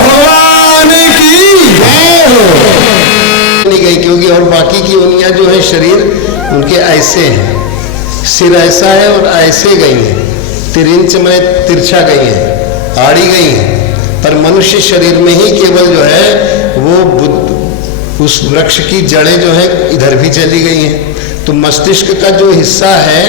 भगवान की जय हो। नहीं गई क्योंकि और बाकी की योनियां जो है शरीर उनके ऐसे हैं, सिर ऐसा है और ऐसे गई हैं, तिरंच में तिरछा गई हैं, आड़ी गई हैं, पर मनुष्य शरीर में ही केवल जो है वो उस वृक्ष की जड़ें जो है इधर भी चली गई हैं। तो मस्तिष्क का जो हिस्सा है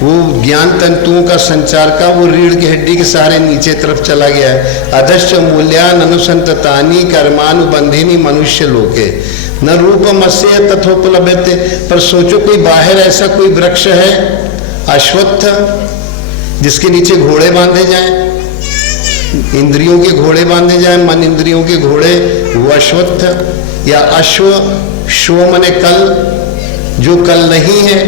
वो ज्ञान तंतुओं का संचार का वो रीढ़ की हड्डी के सहारे नीचे तरफ चला गया है। अधश्च मूल्यान अनुसंततानि कर्मानुबंधिनी मनुष्य लोके न रूपमस्य तथोपलभ्यते। पर सोचो कोई बाहर ऐसा कोई वृक्ष है अश्वत्थ जिसके नीचे घोड़े बांधे जाएं, इंद्रियों के घोड़े बांधे जाएं, मन इंद्रियों के घोड़े, वो अश्वत्थ या अश्व, श्व मने कल, जो कल नहीं है।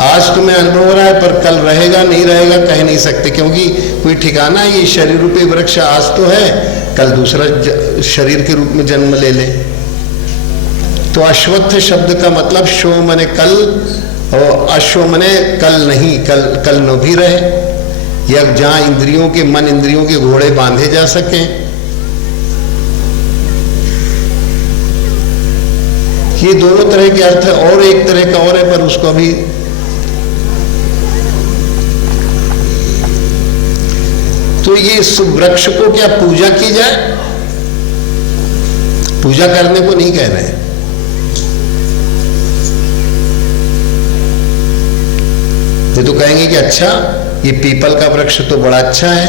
आज तुम्हें अनुभव हो रहा है पर कल रहेगा नहीं रहेगा कह नहीं सकते, क्योंकि कोई ठिकाना ये शरीर रूपी वृक्ष आज तो है, कल दूसरा शरीर के रूप में जन्म ले ले। तो अश्वत्थ शब्द का मतलब श्व मने कल और अश्व मने कल नहीं, कल न भी रहे, या जहां इंद्रियों के मन इंद्रियों के घोड़े बांधे जा सके। ये दोनों तरह के अर्थ है, और एक तरह का और है पर उसको अभी तो ये इस वृक्ष को क्या पूजा की जाए? पूजा करने को नहीं कह रहे हैं। ये तो कहेंगे कि अच्छा ये पीपल का वृक्ष तो बड़ा अच्छा है,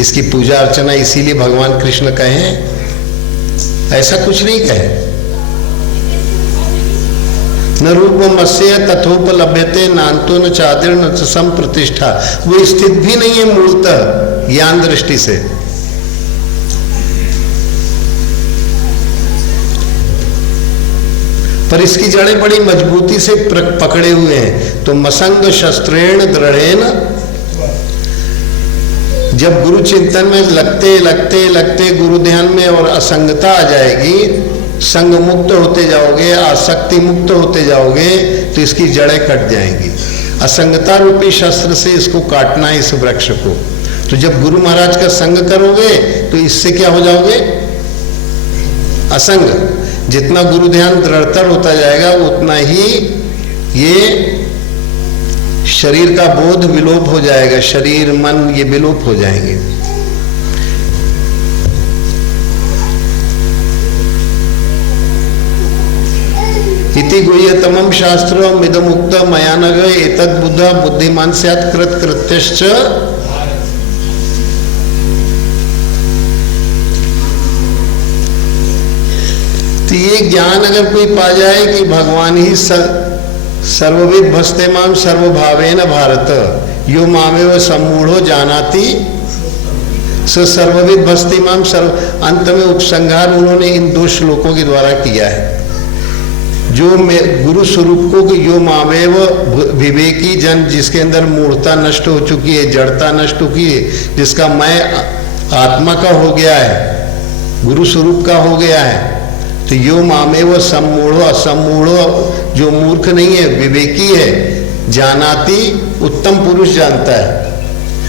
इसकी पूजा अर्चना इसीलिए भगवान कृष्ण कहे, ऐसा कुछ नहीं कहे। न रूपमस्य तथोपलभ्यते नान्तो न चादिर न सम प्रतिष्ठा। वो स्थित भी नहीं है मूलतः ज्ञान दृष्टि से। पर इसकी जड़ें बड़ी मजबूती से पकड़े हुए हैं। तो मसंग शस्त्रेण दृढ़ेन, जब गुरु चिंतन में लगते लगते लगते गुरु ध्यान में और असंगता आ जाएगी, संग मुक्त होते जाओगे, आसक्ति मुक्त होते जाओगे, तो इसकी जड़ें कट जाएंगी। असंगता रूपी शस्त्र से इसको काटना है, इस वृक्ष को। तो जब गुरु महाराज का संग करोगे तो इससे क्या हो जाओगे? असंग। जितना गुरु ध्यान दृढ़तर होता जाएगा उतना ही ये शरीर का बोध विलोप हो जाएगा, शरीर मन ये विलोप हो जाएंगे। इति गुह्यतमं शास्त्रम इदमुक्त मया नघ एतद् बुद्धा बुद्धिमान स्यात् कृत कृत्यश्च। तो ये ज्ञान अगर कोई पा जाए कि भगवान ही सर्वविद भस्ते माम सर्वभावेन भारत, यो मामेव सम्मूढ़ो जानाति स सर्वविद भस्ते माम सर्व। अंत में उपसंहार उन्होंने इन दो श्लोकों के द्वारा किया है। जो गुरु स्वरूप को यो मामेव विवेकी जन, जिसके अंदर मूढ़ता नष्ट हो चुकी है, जड़ता नष्ट हो चुकी है, जिसका मैं आत्मा का हो गया है, गुरु स्वरूप का हो गया है, तो यो मामेव सम्मूढ़ो, असम्मूढ़ो जो मूर्ख नहीं है विवेकी है, जानाति उत्तम पुरुष जानता है,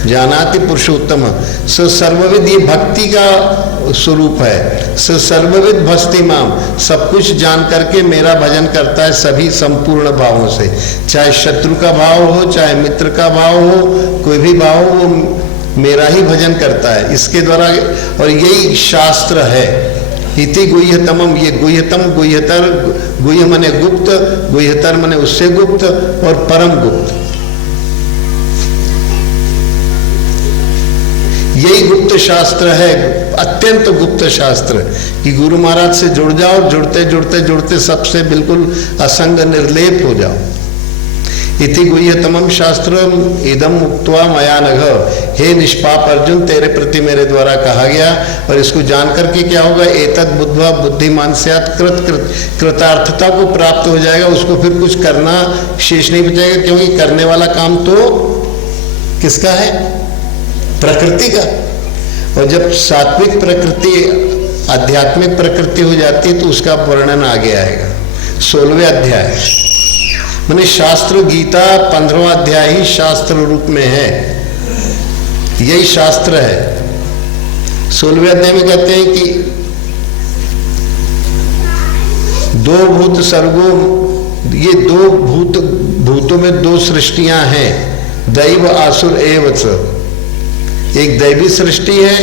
जानाति पुरुषोत्तम। स सर्वविद ये भक्ति का स्वरूप है। स सर्वविद भस्ति माम, सब कुछ जान करके मेरा भजन करता है सभी संपूर्ण भावों से, चाहे शत्रु का भाव हो, चाहे मित्र का भाव हो, कोई भी भाव हो, वो मेरा ही भजन करता है इसके द्वारा। और यही शास्त्र है। इति गुह्यतमम, ये गुह्यतम, गुह्यतर, गुह्य मने गुप्त, गुह्यतर मने उससे गुप्त, और परम गुप्त, यही गुप्त शास्त्र है, अत्यंत गुप्त शास्त्र कि गुरु महाराज से जुड़ जाओ, जुड़ते जुड़ते जुड़ते सबसे बिल्कुल असंग निर्लेप हो जाओ। इति गुह्यतमं शास्त्रम इदम उक्त्वा मया नघ, हे निष्पाप अर्जुन तेरे प्रति मेरे द्वारा कहा गया। और इसको जान करके क्या होगा? एतद् बुद्ध्वा बुद्धिमान स्यात् कृतार्थता को प्राप्त हो जाएगा। उसको फिर कुछ करना शेष नहीं बचेगा, क्योंकि करने वाला काम तो किसका है? प्रकृति का। और जब सात्विक प्रकृति आध्यात्मिक प्रकृति हो जाती है तो उसका वर्णन आगे आएगा 16वें अध्याय। माने शास्त्र गीता 15वां अध्याय ही शास्त्र रूप में है। यही शास्त्र है। 16वें अध्याय में कहते हैं कि दो भूत सर्गो, ये दो भूतों में दो सृष्टियां हैं, दैव आसुर एव च। एक दैवी सृष्टि है,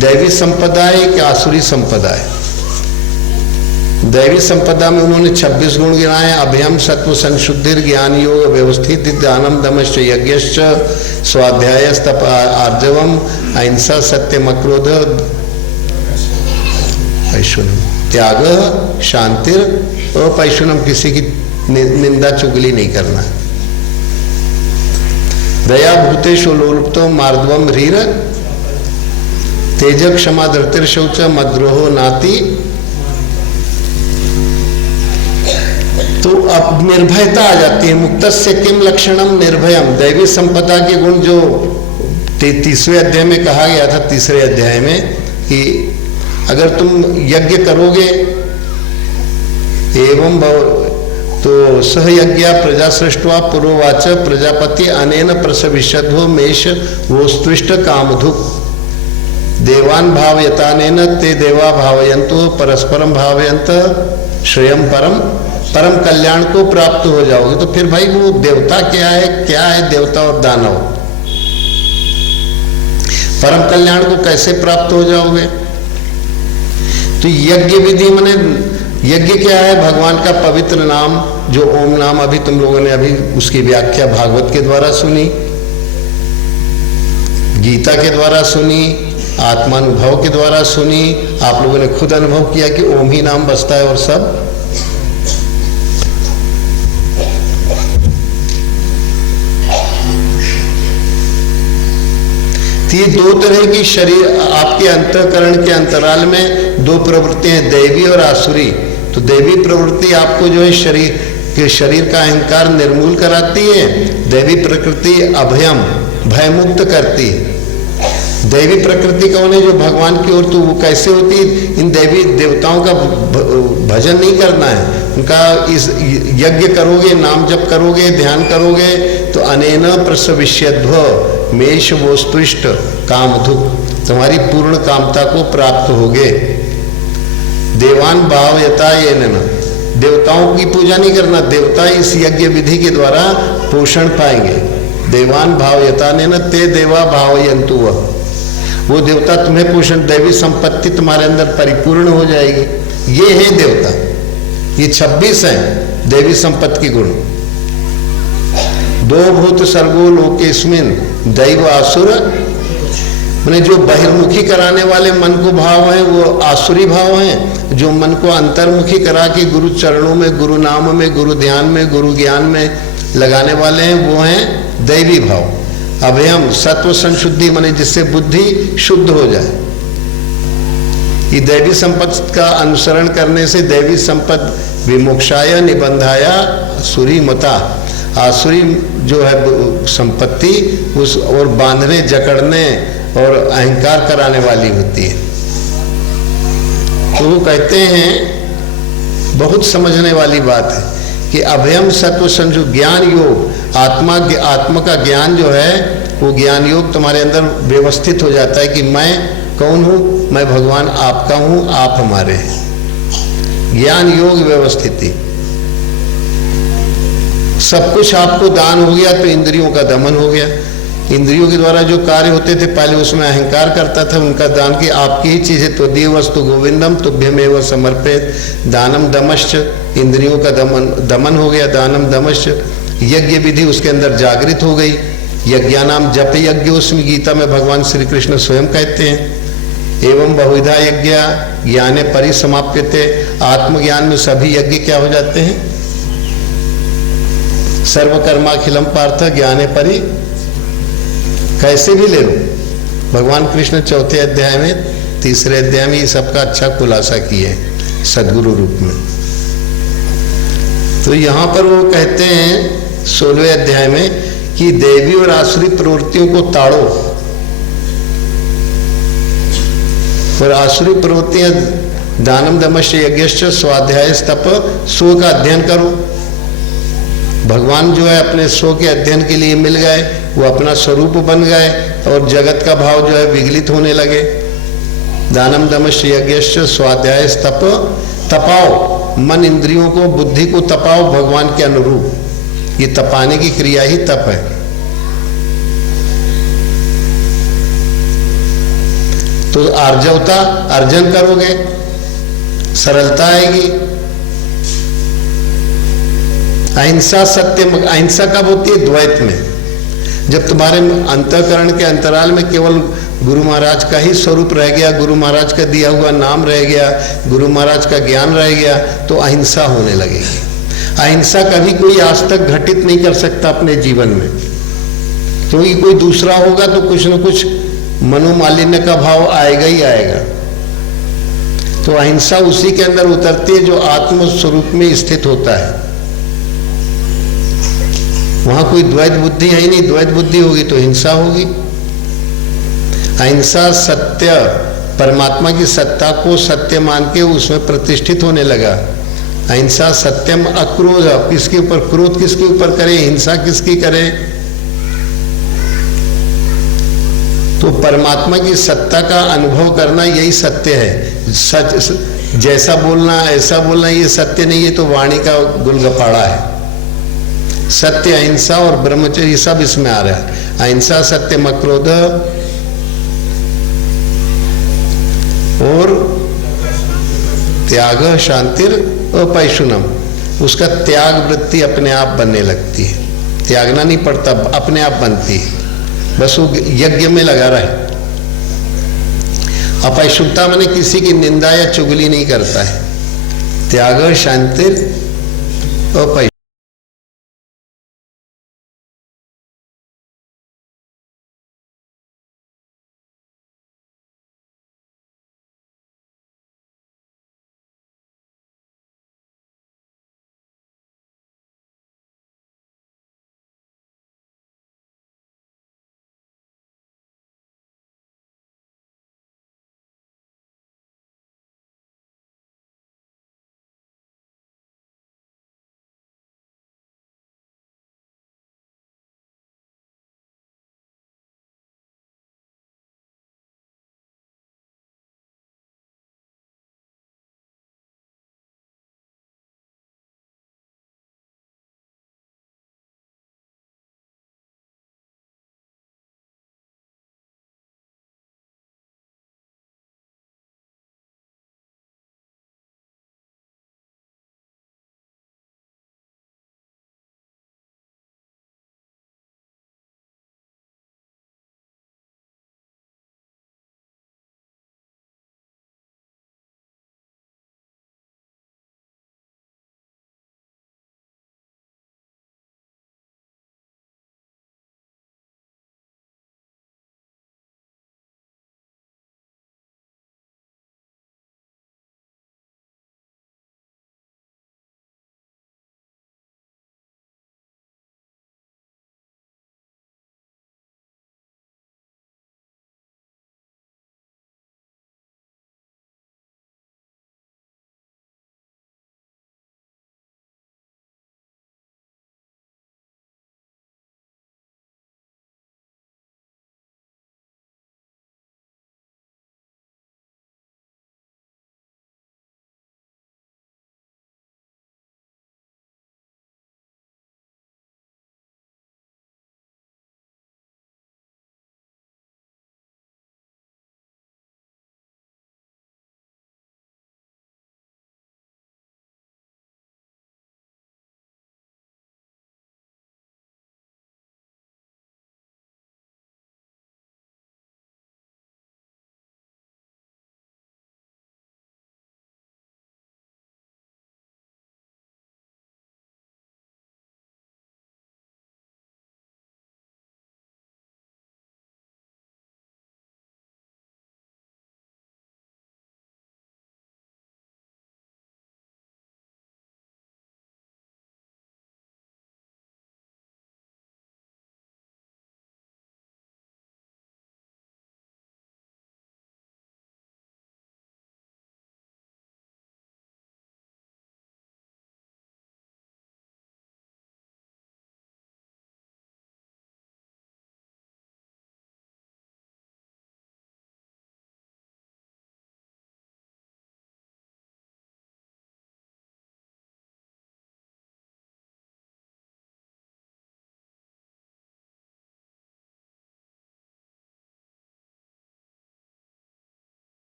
दैवी संपदा है, एक आसुरी संपदा है। दैवी संपदा में उन्होंने 26 गुण गिनाए, अभयम सत्व संशुद्धिर ज्ञान योग व्यवस्थित दानम दमश्च यज्ञश्च स्वाध्यायस्तप आर्जवम अहिंसा सत्यम अक्रोध पैशुनम, त्याग शांतिर और पैशुनम, किसी की निंदा चुगली नहीं करना। दया भूतेषु लोलुप्तो मार्दवम ह्रीर तेज क्षमा धृतिर शौच मद्रोहो नाति। तो अब निर्भयता आ जाती है। मुक्तस्य किम लक्षणम निर्भयम, दैवी संपदा के गुण जो 33वें अध्याय में कहा गया था, तीसरे अध्याय में, कि अगर तुम यज्ञ करोगे एवं तो सह यज्ञ प्रजा सृष्टवा पुरोवाच प्रजापति अनेन प्रसविष्यध्वो मेष वोस्तुष्ट कामधुक देवान भावयतानेन ते देवा भावयन्तु परस्परम भावयन्त श्रेयम परम, परम कल्याण को प्राप्त हो जाओगे। तो फिर भाई वो देवता क्या है देवता और दानव, परम कल्याण को कैसे प्राप्त हो जाओगे? तो यज्ञ विधि माने यज्ञ क्या है? भगवान का पवित्र नाम जो ओम नाम, अभी तुम लोगों ने अभी उसकी व्याख्या भागवत के द्वारा सुनी, गीता के द्वारा सुनी, आत्मानुभव के द्वारा सुनी, आप लोगों ने खुद अनुभव किया कि ओम ही नाम बसता है और सब। ये दो तरह की शरीर आपके अंतःकरण के अंतराल में दो प्रवृत्तियां, दैवी और आसुरी। तो दैवी प्रवृत्ति आपको जो है शरीर का अहंकार निर्मूल कराती है, दैवी प्रकृति अभयम भयमुक्त करती है। दैवी प्रकृति कौन है? जो भगवान की ओर, तो वो कैसे होती है? इन दैवी देवताओं का भजन नहीं करना है, उनका इस यज्ञ करोगे, नाम जप करोगे, ध्यान करोगे, तो अनेन प्रसविष्यध्व मेष वोस्तुष्ट कामधुक, तुम्हारी पूर्ण कामता को प्राप्त होगे। देवान भावयता ये न, देवताओं की पूजा नहीं करना, देवता इस यज्ञ विधि के द्वारा पोषण पाएंगे। देवान भावयता न ते देवा भावयंतु, वो देवता तुम्हें पोषण, दैवी संपत्ति तुम्हारे अंदर परिपूर्ण हो जाएगी। ये है देवता, ये 26 हैं दैवी संपत्ति के गुण। दो भूत सर्गो लोकेस्मिन दैव आसुर, मैंने जो बहिर्मुखी कराने वाले मन को भाव हैं वो आसुरी भाव हैं, जो मन को अंतर्मुखी करा के गुरु चरणों में, गुरु नाम में, गुरु ध्यान में, गुरु ज्ञान में लगाने वाले हैं वो हैं दैवी भाव। अभयम सत्व संशुद्धि, माने जिससे बुद्धि शुद्ध हो जाए। ये दैवी संपत्ति का अनुसरण करने से दैवी संपत्ति विमोक्षाय निबंधाया आसुरी मता, आसुरी जो है संपत्ति उस और बांधने जकड़ने और अहंकार कराने वाली होती है। तो वो कहते हैं, बहुत समझने वाली बात है कि अभयम सत्व संशुद्ध ज्ञान योग, आत्मा का ज्ञान जो है वो ज्ञान योग तुम्हारे अंदर व्यवस्थित हो जाता है कि मैं कौन हूँ, मैं भगवान आपका हूँ, आप हमारे हैं। ज्ञान योग व्यवस्थिति, सब कुछ आपको दान हो गया तो इंद्रियों का दमन हो गया। इंद्रियों के द्वारा जो कार्य होते थे पहले उसमें अहंकार करता था, उनका दान की आपकी ही चीज है। तो दिय वस्तु गोविंदम तुभ्यमेव समर्पित, दानम दमश्च, इंद्रियों का दमन हो गया, दानम दमश्च। यज्ञ विधि उसके अंदर जागृत हो गई। यज्ञानाम जप यज्ञ, उसमें गीता में भगवान श्री कृष्ण स्वयं कहते हैं एवं बहुविधा यज्ञ ज्ञाने परिसमाप्यते, आत्मज्ञान में सभी यज्ञ क्या हो जाते हैं? सर्वकर्माखिलम पार्थ ज्ञाने परि, कैसे भी ले लो। भगवान कृष्ण चौथे अध्याय में, तीसरे अध्याय में ये सबका अच्छा खुलासा किए हैं सदगुरु रूप में। तो यहाँ पर वो कहते हैं 16वें अध्याय में कि देवी और आसुरी प्रवृत्तियों को ताड़ो, और आसुरी प्रवृत्तियां दानम दमश्च यज्ञश्च स्वाध्याय तप, स्व का अध्ययन करो। भगवान जो है अपने स्व के अध्ययन के लिए मिल गए, वो अपना स्वरूप बन गए और जगत का भाव जो है विगलित होने लगे। दानम दमश्च यज्ञश्च स्वाध्याय तप, तपाओ मन इंद्रियों को, बुद्धि को तपाओ भगवान के अनुरूप। ये तपाने की क्रिया ही तप है। तो आर्जवता, अर्जन करोगे, सरलता आएगी। अहिंसा सत्य, अहिंसा कब होती है? द्वैत में, जब तुम्हारे अंतःकरण के अंतराल में केवल गुरु महाराज का ही स्वरूप रह गया, गुरु महाराज का दिया हुआ नाम रह गया, गुरु महाराज का ज्ञान रह गया, तो अहिंसा होने लगेगी। अहिंसा कभी कोई आज तक घटित नहीं कर सकता अपने जीवन में, क्योंकि कोई दूसरा होगा तो कुछ न कुछ मनोमालिन्य का भाव आएगा ही आएगा। तो अहिंसा उसी के अंदर उतरती है जो आत्म स्वरूप में स्थित होता है। वहां कोई द्वैत बुद्धि है ही नहीं। द्वैत बुद्धि होगी तो हिंसा होगी। अहिंसा सत्य, परमात्मा की सत्ता को सत्य मान के उसमें प्रतिष्ठित होने लगा। अहिंसा सत्यम अक्रोध, किसके ऊपर क्रोध, किसके ऊपर करे, हिंसा किसकी करे? तो परमात्मा की सत्ता का अनुभव करना यही सत्य है। सच, जैसा बोलना ऐसा बोलना ये सत्य नहीं, ये तो वाणी का गुलगपाड़ा है। सत्य, अहिंसा और ब्रह्मचर्य सब इसमें आ रहा है। अहिंसा सत्यम अक्रोध और त्याग शांतिर अपैशुनम, उसका त्याग वृत्ति अपने आप बनने लगती है। त्यागना नहीं पड़ता, अपने आप बनती है, बस वो यज्ञ में लगा रहे। अपैशुनता माने किसी की निंदा या चुगली नहीं करता है। त्याग शांतिर अपैशुनम।